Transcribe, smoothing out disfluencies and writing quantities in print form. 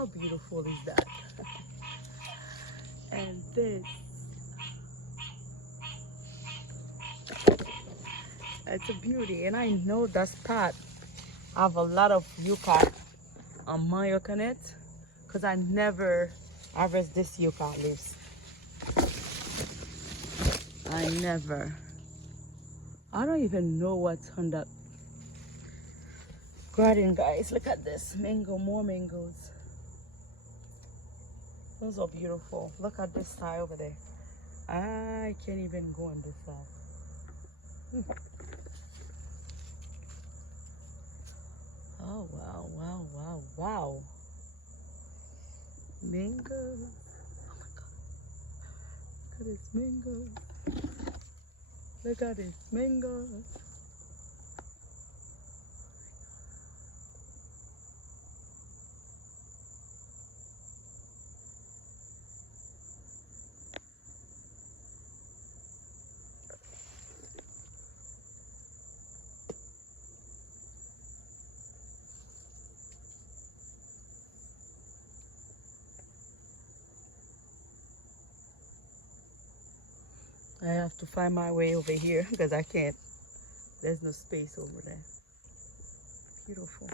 How beautiful is that? And this, it's a beauty. And I know that spot have a lot of yucca on my coconut because I never harvest this yucca leaves. I never. I don't even know what's on that garden, guys. Look at this mango, more mangoes. Those are beautiful. Look at this side over there. I can't even go on this side. Oh, wow, wow, wow, wow. Mangoes. Oh my God. Look at this mango. Look at this mango. I have to find my way over here because I can't. There's no space over there. Beautiful.